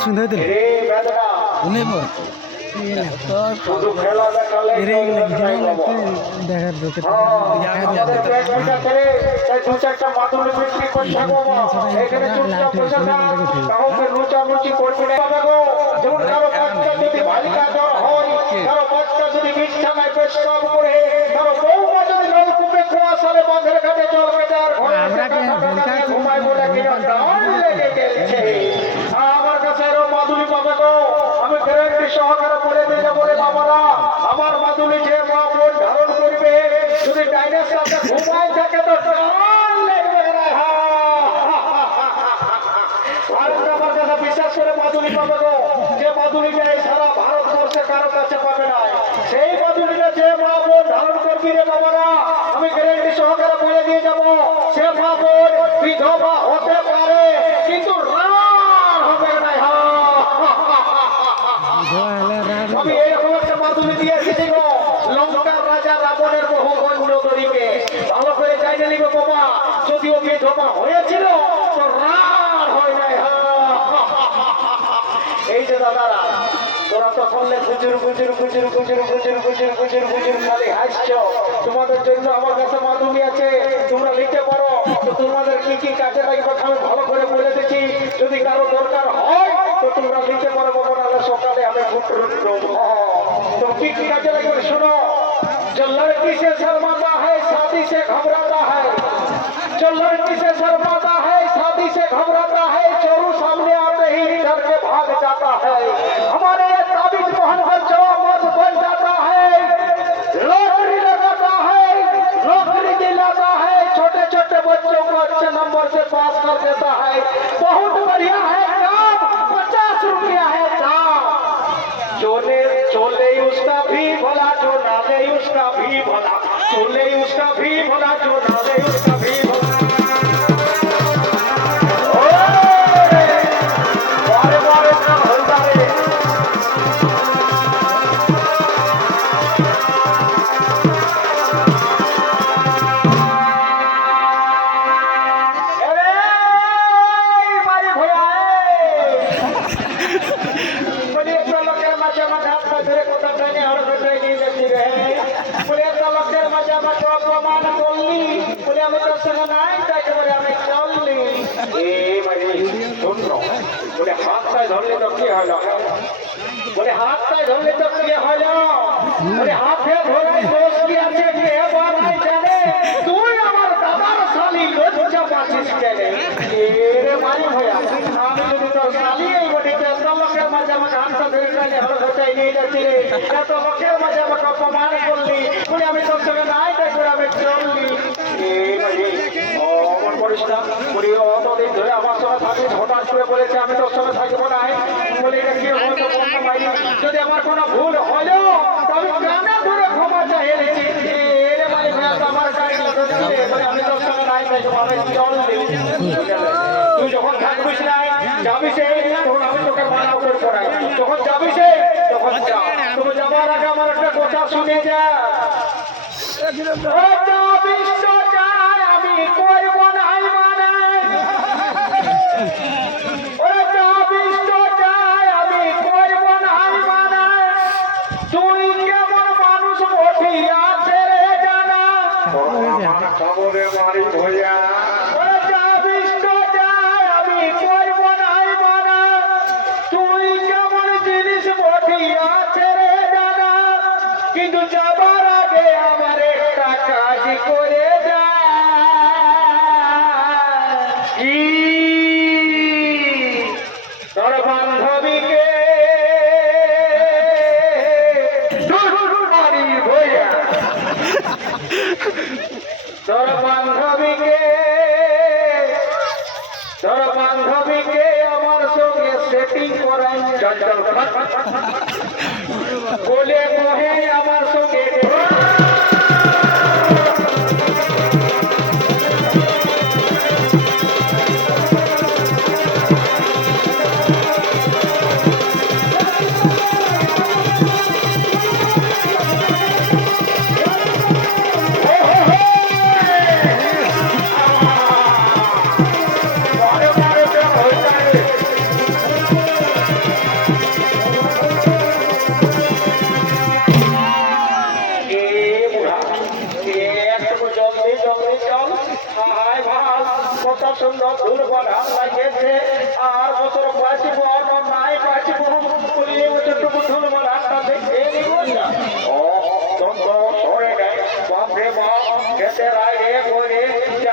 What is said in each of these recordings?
सुंदर दिल उन्हें बोल तो खेला देखा देखा दोके दू चारटा मातुल बिक्री করে থাকো এখানে চুপচাপ বসে থাকো কাউকে লুচালুচি করবে না গো যেমন কারো বাচ্চা যদি বালিকা জ্বর হয় কারো বাচ্চা যদি বিছানায় পেশাব করে কারো বউমা যদি নলকূপে কুয়াশারে বাঁধের কাছে জল বেজার ঘরে আমরা ঘুমায় বলে কি ডাল লেগে গেছে আমার কাছে আরো মাদুলি পাবে গো আমি গ্যারান্টি সহকারে বলে দিয়ে যাবো রে বাবারা আমার মাদুলি যে মা বোন ধারণ করবে যদি ডাইনের সাথে ঘুমায় থাকে তো ডাল লেগে না আর আমার কাছে বিশ্বাস করে মাদুলি পাবে গো যে মাদুলিটা এই সারা ভারতবর্ষে কারো কাছে পাবে না সেই মাদুলিটা যে মা বোন ধারণ করবি রে বাবারা আমি গ্যারান্টি সহকারে বলে দিয়ে যাবো সে মা বোন বিধবা হতে পারে কিন্তু হবে না তুমি দিয়ে এসেছি গো লঙ্কার রাজা রাবণের বহু গঞ্জদরীকে ভালো করে জানিয়ে নিবে বাবা যদিও বিধবা হয়েছিল তো রার হয় নাই। এই যে দাদারা তোরা তো শুনলে গুজুর গুজুর গুজুর গুজুর গুজুর গুজুর গুজুর গুজুর খালি হাসছ। তোমাদের জন্য আমার কাছে মাধ্যমী আছে, তোমরা লিখতে পারো। তো তোমাদের কি কি কাজে লাগবে আমি ভালো করে বলে দিচ্ছি, যদি কারো দরকার হয় তো তোমরা লিখতে পারো বাবা, নাহলে সকালে আমি তো কি কি কাজে লাগবে শোনো। जो लड़की से शर्माता है शादी से घबराता है, जो लड़की से शर्माता है शादी से घबराता है, चोरू सामने आते ही डर के भाग जाता है। हमारे ये ताबीज पहन कर जवान मर्द बन जाता है, लॉटरी लगाता है, नौकरी दिलाता है, छोटे छोटे बच्चों को अच्छे नंबर से पास कर देता है। बहुत बढ़िया है काम, 50 रुपया है दाम। चोले उसका भी भला, जो ना ले उसका भी भला, चोले उसका भी भला, जो ना ले उसका भी भला। बारे बारे का होता है বলে হাতটায় ধরলে তো কি হলো, বলে হাতটায় ধরলে তো কি হলো, বলে হাতে ধরাই দোষ কি আছে কে বানাই জানে, তুই আমার দাদার শালি লজ্জা পাচ্ছিস কেন? এরে মারি হইয়া আমি যদি তোর শালি এই বটিতে এত লোকের মাঝে আমাকে হাতটা ধরে টানে হঠাৎ নিয়ে যাচ্ছি রে, এত লোকের মাঝে আমাকে অপমান করলি, বলে আমি তোর সঙ্গে নাই তাই করে আমি চললি। অমন করিস না, বলি অতদিন ধরে আমার সঙ্গে থাকিস, হঠাৎ করে বলেছে আমি তোর সঙ্গে থাকবো না, বলে এটা কি হয়তো বন্ধ পাই, যদি আমার কোনো ভুল হলো তবে কানে ধরে ক্ষমা চাইয়ে নিচ্ছি। আমার আমি তোর সঙ্গে নাই থাকবো, আমি চললি। তুই যখন থাকবিস নাই যাবি সেই তখন আমি তোকে মানা করবো না, যখন যাবি সেই তখন যা। তুমি যাবার আগে আমার একটা কথা শুনে যা, আমি করব নাই মানে, আমি করব নাই মানে, তুই কেমন মানুষ আছে রে জানা, খবরে মারি ভইয়া আমি করব নাই মানে, তুই কেমন জিনিস আছে রে জানা, কিন্তু যাবার আগে আমার একটা কাজ করে যা। তোর বান্ধবীকে তোর বান্ধবীকে আমার সঙ্গে সেটিং করাই বলে কহে আমার সঙ্গে সুন্দর ধুল বলা লাগেছে, আর বছর বাঁচিব নাই বাঁচিব বলিয়ে বছরটুকু ধুল বলাটা দেখে নিব না। ও দ্বন্দ্ব সরে নেয় বাপরে বাপ খেতে রায় করে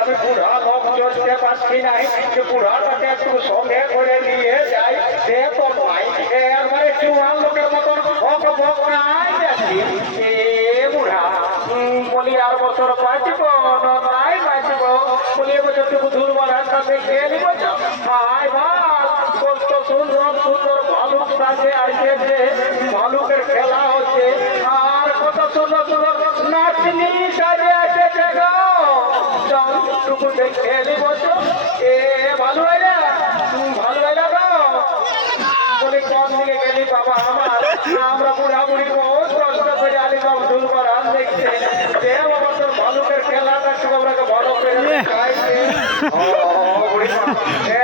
আমি বুড়া লোক চলতে পারছি নাই, যে বুড়াটাকে একটু সঙ্গে করে নিয়ে যাই, সে তো নাই একবারে চুয়ান লোকের মতন ভক ভক নাই যাচ্ছি। এ বুড়া বলি আর বছর বাঁচিব নাই বাঁচিব বলিয়ে বছরটুকু ধুল বলাটা দেখে নিব। হায় ভাই কত সুন্দর সুন্দর ভালুক সাজে আসছে, ভালুকের খেলা হচ্ছে, আর কত সুন্দর সুন্দর নাচনি সাজে আসছে গো, টুকু দেখে নিব। এ ভালো হইলে ভালো হইলে গো বলি কোন দিকে গেলি বাবা আমার, আমরা বুড়া বুড়ি বহুত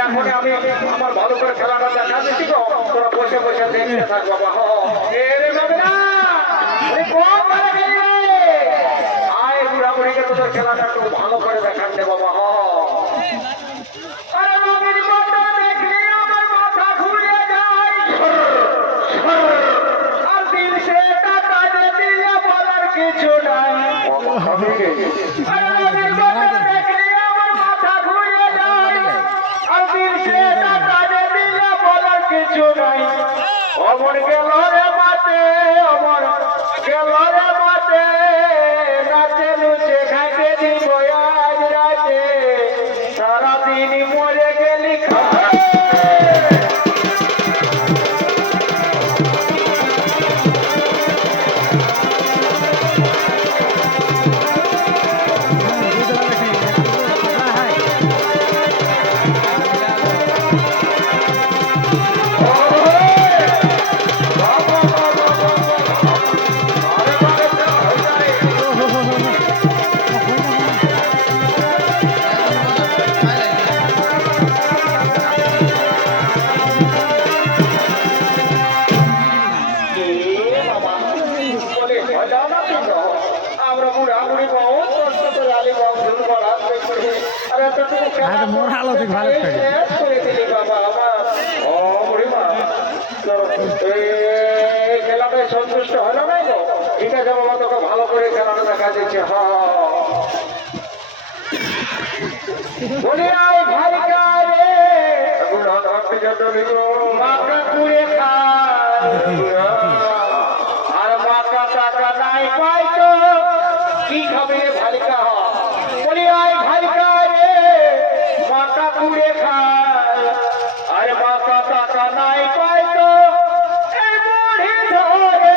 এখন আমি আমার ভালো করে খেলাটা দেখা দিচ্ছি গো, তোরা বসে বসে দেখতে থাক বাবা। আয় বুড়া বুড়িকে তোদের খেলাটা একটু ভালো করে দেখাচ্ছে বাবা। কিছু নাই মাথা ঘুরে যায় আর দিল সে টাকা দিলে বলার কিছু নাই। অমর গেল রে মাতে, অমর গেল রে মাতে, রাতে লুচে খাইতে দিব আজ রাতে, সারাদিন মরে গেলি খেলাটায় সন্তুষ্ট হলো নাই তো? ঠিক আছে বাবা, তোকে ভালো করে খেলাটা দেখা দিচ্ছে। বলি আয় ভাই রে মাথা কুড়ে খায় আর মাথা টাকা নাই পাই তো কি খাবে ভালিকা। বলি আয় ভাই রে মাথা কুড়ে খায় আর মাথা টাকা নাই পাই তো এই বুড়ি ধরে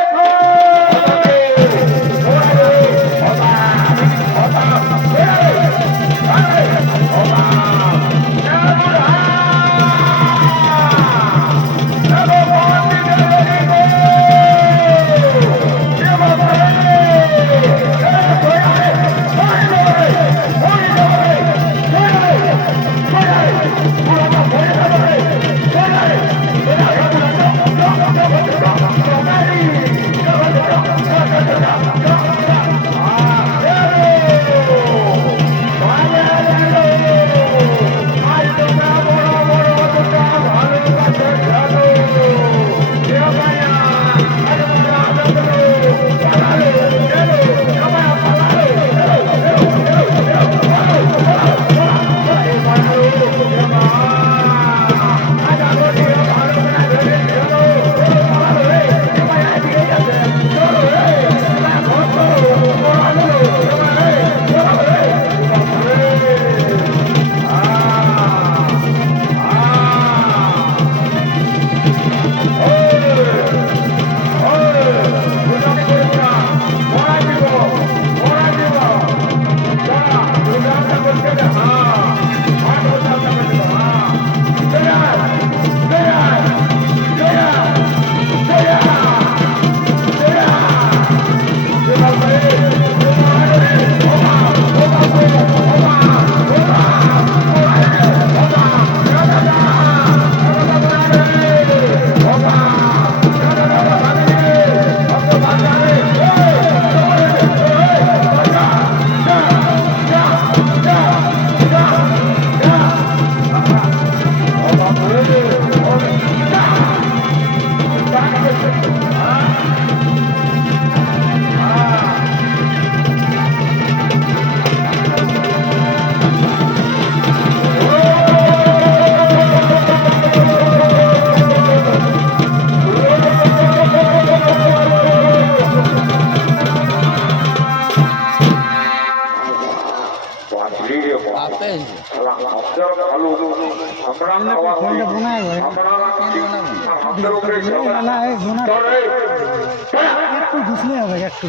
একটু ঘুষলে হবে একটু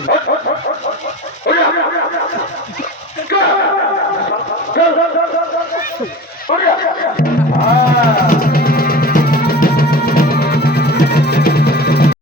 Go!